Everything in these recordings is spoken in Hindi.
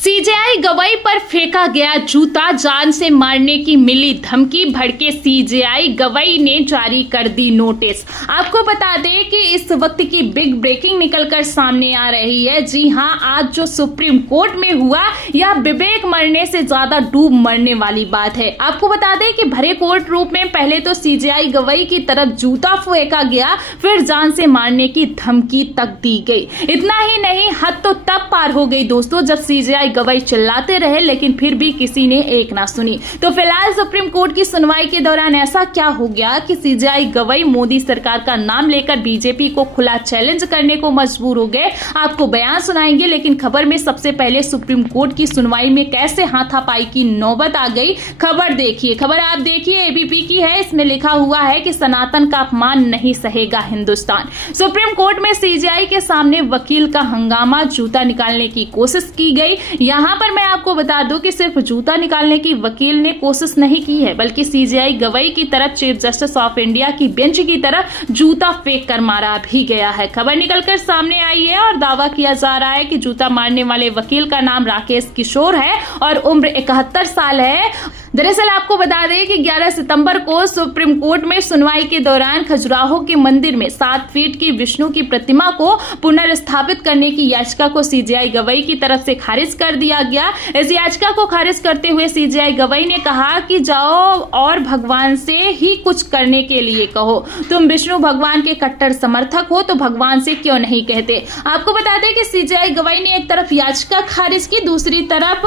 सीजेआई गवई पर फेंका गया जूता, जान से मारने की मिली धमकी, भड़के सीजेआई गवई ने जारी कर दी नोटिस। आपको बता दें कि इस वक्त की बिग ब्रेकिंग निकलकर सामने आ रही है। जी हां, आज जो सुप्रीम कोर्ट में हुआ यह विवेक मरने से ज्यादा डूब मरने वाली बात है। आपको बता दें कि भरे कोर्ट रूप में पहले तो सीजेआई गवई की तरफ जूता फेंका गया, फिर जान से मारने की धमकी तक दी गई। इतना ही नहीं, हद तो तब पार हो गई दोस्तों जब सीजेआई गवई चिल्लाते रहे, लेकिन फिर भी किसी ने एक ना सुनी। तो फिलहाल सुप्रीम कोर्ट की सुनवाई के दौरान ऐसा क्या हो गया कि सीजेआई गवई मोदी सरकार का नाम लेकर बीजेपी को खुला चैलेंज करने को मजबूर हो गए, आपको बयान सुनाएंगे। लेकिन खबर में सबसे पहले सुप्रीम कोर्ट की सुनवाई में कैसे हाथापाई की नौबत आ गई, खबर देखिए। खबर आप देखिए, एबीपी की है। इसमें लिखा हुआ है कि सनातन का अपमान नहीं सहेगा हिंदुस्तान। सुप्रीम कोर्ट में सीजेआई के सामने वकील का हंगामा, जूता निकालने की कोशिश की गई। यहां पर मैं आपको बता दूं कि सिर्फ जूता निकालने की वकील ने कोशिश नहीं की है, बल्कि सीजेआई गवई की तरफ चीफ जस्टिस ऑफ इंडिया की बेंच की तरफ जूता फेंक कर मारा भी गया है। खबर निकलकर सामने आई है और दावा किया जा रहा है कि जूता मारने वाले वकील का नाम राकेश किशोर है और उम्र 71 साल है। दरअसल आपको बता दें कि 11 सितंबर को सुप्रीम कोर्ट में सुनवाई के दौरान खजुराहो के मंदिर में 7 फीट की विष्णु की प्रतिमा को पुनर्स्थापित करने की याचिका को सीजेआई गवई की तरफ से खारिज कर दिया गया। इस याचिका को खारिज करते हुए सीजेआई गवई ने कहा कि जाओ और भगवान से ही कुछ करने के लिए कहो। तुम विष्णु भगवान के कट्टर समर्थक हो तो भगवान से क्यों नहीं कहते। आपको बता दें कि सीजेआई गवई ने एक तरफ याचिका खारिज की, दूसरी तरफ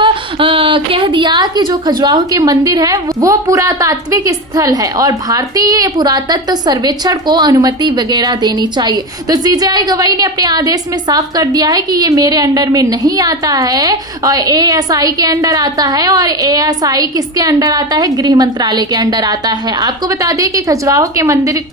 कह दिया कि जो खजुराहो के मंदिर है वो पुरातात्विक स्थल है और भारतीय पुरातत्व सर्वेक्षण को अनुमति वगैरह देनी चाहिए। तो सीजेआई गवई ने अपने आदेश में साफ कर दिया है कि ये मेरे अंडर में नहीं आता है और एएसआई के अंडर आता है। और एएसआई किसके अंडर आता है? गृह मंत्रालय के अंडर आता है। आपको बता दें कि खजुराहो के मंदिर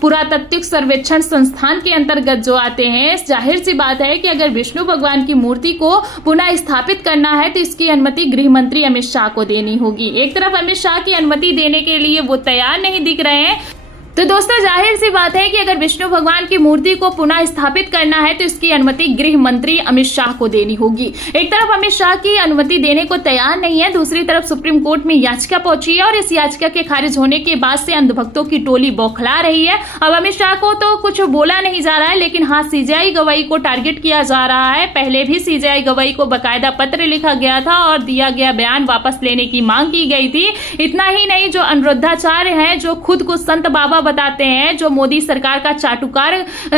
पुरातात्विक सर्वेक्षण संस्थान के अंतर्गत जो आते हैं। जाहिर सी बात है कि अगर विष्णु भगवान की मूर्ति को पुनः स्थापित करना है तो इसकी अनुमति गृह मंत्री अमित शाह को देनी होगी। एक तरफ अमित शाह की अनुमति देने के लिए वो तैयार नहीं दिख रहे हैं। तो दोस्तों जाहिर सी बात है कि अगर विष्णु भगवान की मूर्ति को पुनः स्थापित करना है तो इसकी अनुमति गृह मंत्री अमित शाह को देनी होगी। एक तरफ अमित शाह की अनुमति देने को तैयार नहीं है, दूसरी तरफ सुप्रीम कोर्ट में याचिका पहुंची है और इस याचिका के खारिज होने के बाद से अंधभक्तों की टोली बौखला रही है। अब अमित शाह को तो कुछ बोला नहीं जा रहा है, लेकिन हाँ, सीजेआई गवई को टारगेट किया जा रहा है। पहले भी सीजेआई गवई को बकायदा पत्र लिखा गया था और दिया गया बयान वापस लेने की मांग की गई थी। इतना ही नहीं, जो अनुरुद्धाचार्य है, जो खुद को संत बाबा बताते हैं, जो मोदी सरकार का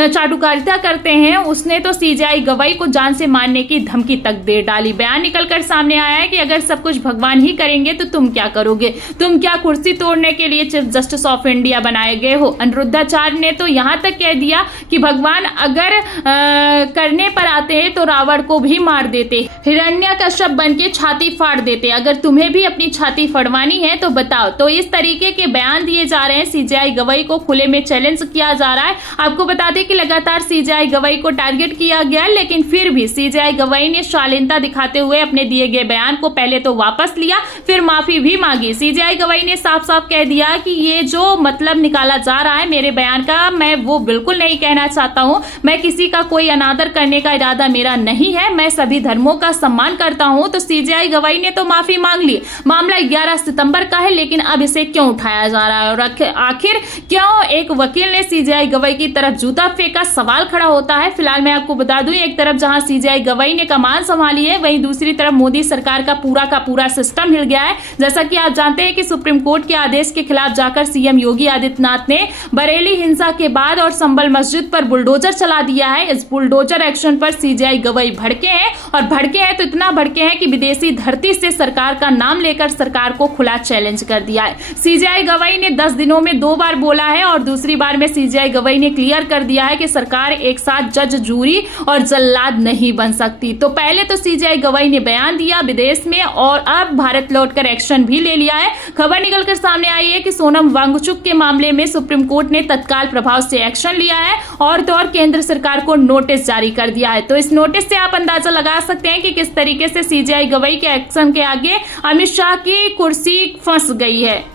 चाटुकारिता करते हैं, उसने तो सीजेआई गवई को जान से मारने की धमकी तक दे डाली। बयान निकलकर सामने आया है कि अगर सब कुछ भगवान ही करेंगे तो तुम क्या करोगे? तुम क्या कुर्सी तोड़ने के लिए चीफ जस्टिस ऑफ इंडिया बनाए गए हो? अनुरुद्धाचार्य ने तो यहां तक कह दिया कि भगवान अगर करने पर आते हैं तो रावण को भी मार देते, हिरण्यकश्यप बन के छाती फाड़ देते। अगर तुम्हें भी अपनी छाती फड़वानी है तो बताओ। तो इस तरीके के बयान दिए जा रहे हैं। सीजेआई गवई को खुले में चैलेंज किया जा रहा है। आपको बता दें कि लगातार सीजेआई गवई को टारगेट किया गया, लेकिन फिर भी सीजेआई गवई ने शालीनता दिखाते हुए अपने दिए गए बयान को पहले तो वापस लिया, फिर माफी भी मांगी। सीजेआई गवई ने साफ साफ कह दिया कि ये जो मतलब निकाला जा रहा है मेरे बयान का, मैं वो बिल्कुल नहीं कहना चाहता हूं। मैं किसी का कोई अनादर करने का इरादा मेरा नहीं है, मैं सभी धर्मों का सम्मान करता हूं। तो सीजेआई गवई ने तो माफी मांग ली। मामला 11 सितंबर का है, लेकिन अब इसे क्यों उठाया जा रहा है और आखिर क्यों एक वकील ने सीजेआई गवई की तरफ जूता फेंका? सवाल खड़ा होता है। फिलहाल मैं आपको बता दूं, एक तरफ जहां सीजेआई गवई ने कमान संभाली है, वहीं दूसरी तरफ मोदी सरकार का पूरा सिस्टम हिल गया है। जैसा कि आप जानते हैं कि सुप्रीम कोर्ट के आदेश के खिलाफ जाकर सीएम योगी आदित्यनाथ ने बरेली हिंसा के बाद और संभल मस्जिद पर बुलडोजर चला दिया है। इस बुलडोजर एक्शन पर सीजेआई गवई भड़के हैं और भड़के हैं तो इतना भड़के हैं कि विदेशी धरती से सरकार का नाम लेकर सरकार को खुला चैलेंज कर दिया है। सीजेआई गवई ने 10 दिनों में 2 बार बोला है और दूसरी बार में सीजेआई गवई ने क्लियर कर दिया है कि सरकार एक साथ जज, जूरी और जल्लाद नहीं बन सकती। तो पहले तो सीजेआई गवई ने बयान दिया विदेश में और अब भारत लौटकर एक्शन भी ले लिया है। खबर निकलकर सामने आई है कि सोनम वांगचुक के मामले में सुप्रीम कोर्ट ने तत्काल प्रभाव से एक्शन लिया है और तो और केंद्र सरकार को नोटिस जारी कर दिया है। तो इस नोटिस से आप अंदाजा लगा सकते हैं कि किस तरीके से सीजेआई गवई के एक्शन के आगे अमित शाह की कुर्सी फंस गई है।